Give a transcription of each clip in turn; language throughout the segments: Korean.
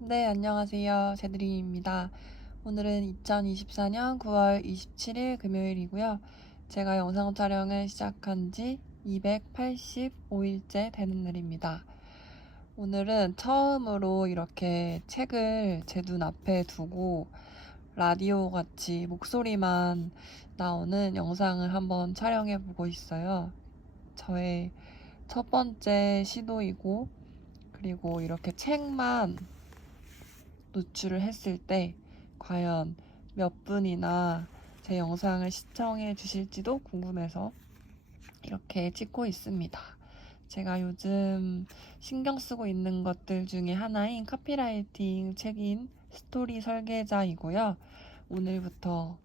네, 안녕하세요. 제드림입니다. 오늘은 2024년 9월 27일 금요일이고요. 제가 영상 촬영을 시작한 지 285일째 되는 날입니다. 오늘은 처음으로 이렇게 책을 제 눈앞에 두고 라디오 같이 목소리만 나오는 영상을 한번 촬영해 보고 있어요. 저의 첫 번째 시도이고, 그리고 이렇게 책만 노출을 했을 때 과연 몇 분이나 제 영상을 시청해 주실지도 궁금해서 이렇게 찍고 있습니다. 제가 요즘 신경 쓰고 있는 것들 중에 하나인 카피라이팅 책인 스토리 설계자이고요. 오늘부터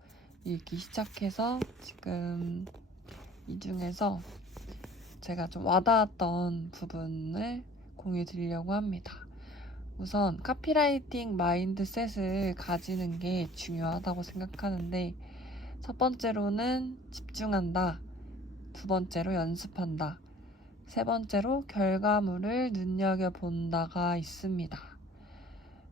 읽기 시작해서 지금 이 중에서 제가 좀 와닿았던 부분을 공유해 드리려고 합니다. 우선 카피라이팅 마인드셋을 가지는 게 중요하다고 생각하는데, 첫 번째로는 집중한다, 두 번째로 연습한다, 세 번째로 결과물을 눈여겨본다가 있습니다.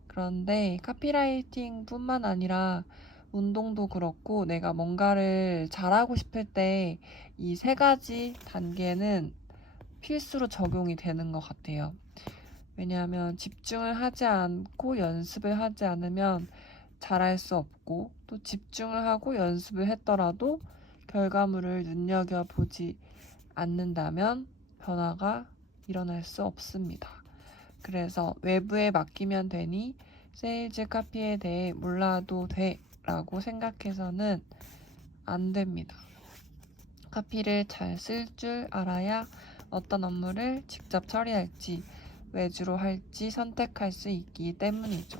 그런데 카피라이팅 뿐만 아니라 운동도 그렇고 내가 뭔가를 잘하고 싶을 때 이 세 가지 단계는 필수로 적용이 되는 것 같아요. 왜냐하면 집중을 하지 않고 연습을 하지 않으면 잘할 수 없고, 또 집중을 하고 연습을 했더라도 결과물을 눈여겨보지 않는다면 변화가 일어날 수 없습니다. 그래서 외부에 맡기면 되니 세일즈 카피에 대해 몰라도 돼 라고 생각해서는 안 됩니다. 카피를 잘 쓸 줄 알아야 어떤 업무를 직접 처리할지 외주로 할지 선택할 수 있기 때문이죠.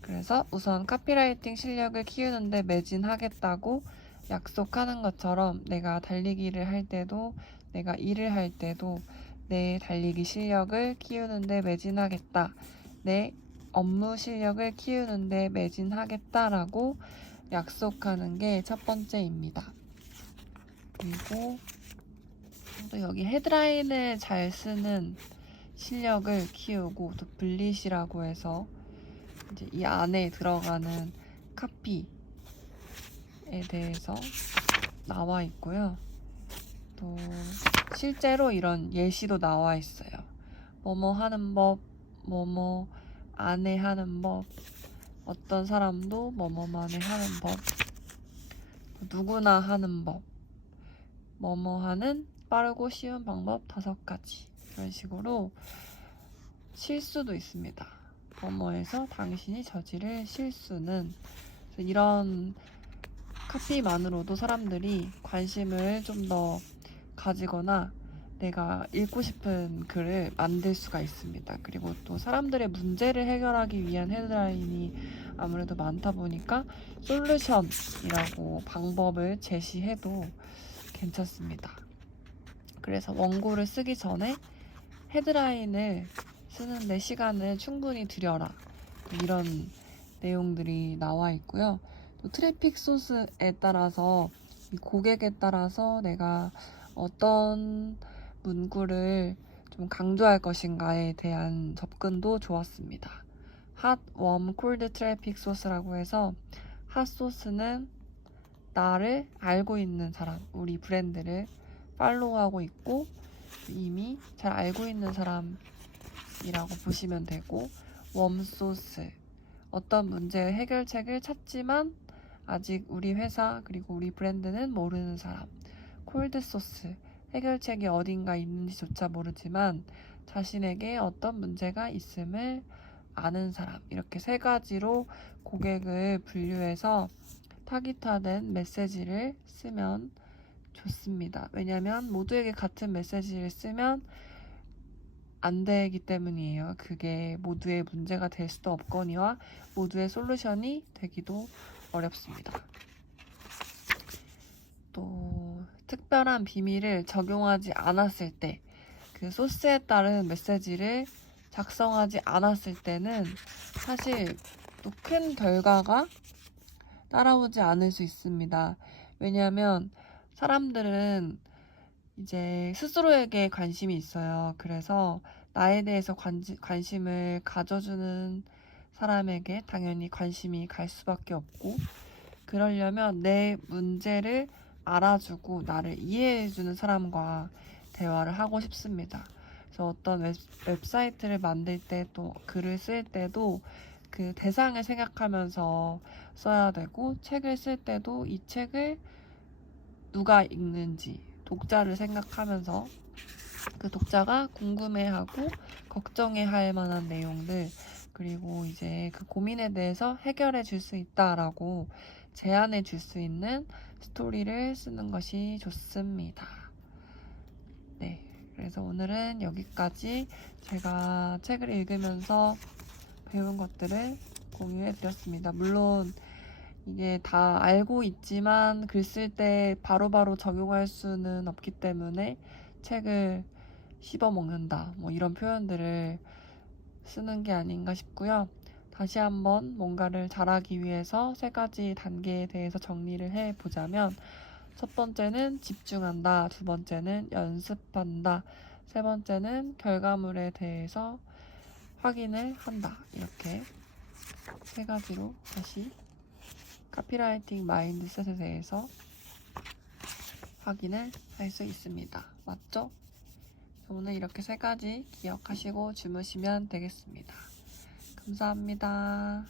그래서 우선 카피라이팅 실력을 키우는데 매진하겠다고 약속하는 것처럼 내가 달리기를 할 때도, 내가 일을 할 때도 내 달리기 실력을 키우는데 매진하겠다, 내 업무 실력을 키우는데 매진하겠다라고 약속하는 게 첫 번째입니다. 그리고 또 여기 헤드라인을 잘 쓰는 실력을 키우고, 또 블릿이라고 해서 이제 이 안에 들어가는 카피에 대해서 나와 있고요. 또 실제로 이런 예시도 나와 있어요. 뭐뭐 하는 법, 뭐뭐 안에 하는 법, 어떤 사람도 뭐뭐만에 하는 법, 누구나 하는 법, 뭐뭐 하는 빠르고 쉬운 방법 5가지, 이런 식으로 실수도 있습니다. 뭐뭐에서 당신이 저지를 실수는, 이런 카피만으로도 사람들이 관심을 좀 더 가지거나 내가 읽고 싶은 글을 만들 수가 있습니다. 그리고 또 사람들의 문제를 해결하기 위한 헤드라인이 아무래도 많다 보니까 솔루션이라고 방법을 제시해도 괜찮습니다. 그래서 원고를 쓰기 전에 헤드라인을 쓰는데 시간을 충분히 들여라, 이런 내용들이 나와 있고요. 또 트래픽 소스에 따라서, 이 고객에 따라서 내가 어떤 문구를 좀 강조할 것인가에 대한 접근도 좋았습니다. 핫, 웜, 콜드 트래픽 소스라고 해서, 핫 소스는 나를 알고 있는 사람, 우리 브랜드를 팔로우하고 있고 이미 잘 알고 있는 사람이라고 보시면 되고, 웜소스, 어떤 문제의 해결책을 찾지만 아직 우리 회사 그리고 우리 브랜드는 모르는 사람. 콜드소스, 해결책이 어딘가 있는지조차 모르지만 자신에게 어떤 문제가 있음을 아는 사람. 이렇게 세 가지로 고객을 분류해서 타깃화된 메시지를 쓰면 좋습니다. 왜냐하면 모두에게 같은 메시지를 쓰면 안 되기 때문이에요. 그게 모두의 문제가 될 수도 없거니와 모두의 솔루션이 되기도 어렵습니다. 또 특별한 비밀을 적용하지 않았을 때, 그 소스에 따른 메시지를 작성하지 않았을 때는 사실 또 큰 결과가 따라오지 않을 수 있습니다. 왜냐하면 사람들은 이제 스스로에게 관심이 있어요. 그래서 나에 대해서 관심을 가져주는 사람에게 당연히 관심이 갈 수밖에 없고, 그러려면 내 문제를 알아주고 나를 이해해주는 사람과 대화를 하고 싶습니다. 그래서 어떤 웹사이트를 만들 때 또 글을 쓸 때도 그 대상을 생각하면서 써야 되고, 책을 쓸 때도 이 책을 누가 읽는지 독자를 생각하면서 그 독자가 궁금해하고 걱정해할 만한 내용들, 그리고 이제 그 고민에 대해서 해결해 줄 수 있다라고 제안해 줄 수 있는 스토리를 쓰는 것이 좋습니다. 네, 그래서 오늘은 여기까지 제가 책을 읽으면서 배운 것들을 공유해 드렸습니다. 물론 이게 다 알고 있지만 글 쓸 때 바로바로 적용할 수는 없기 때문에 책을 씹어먹는다, 뭐 이런 표현들을 쓰는 게 아닌가 싶고요. 다시 한번 뭔가를 잘하기 위해서 3가지 단계에 대해서 정리를 해보자면, 첫 번째는 집중한다, 두 번째는 연습한다, 세 번째는 결과물에 대해서 확인을 한다. 이렇게 3가지로 다시 카피라이팅 마인드셋에 대해서 확인을 할 수 있습니다. 맞죠? 오늘 이렇게 3가지 기억하시고 주무시면 되겠습니다. 감사합니다.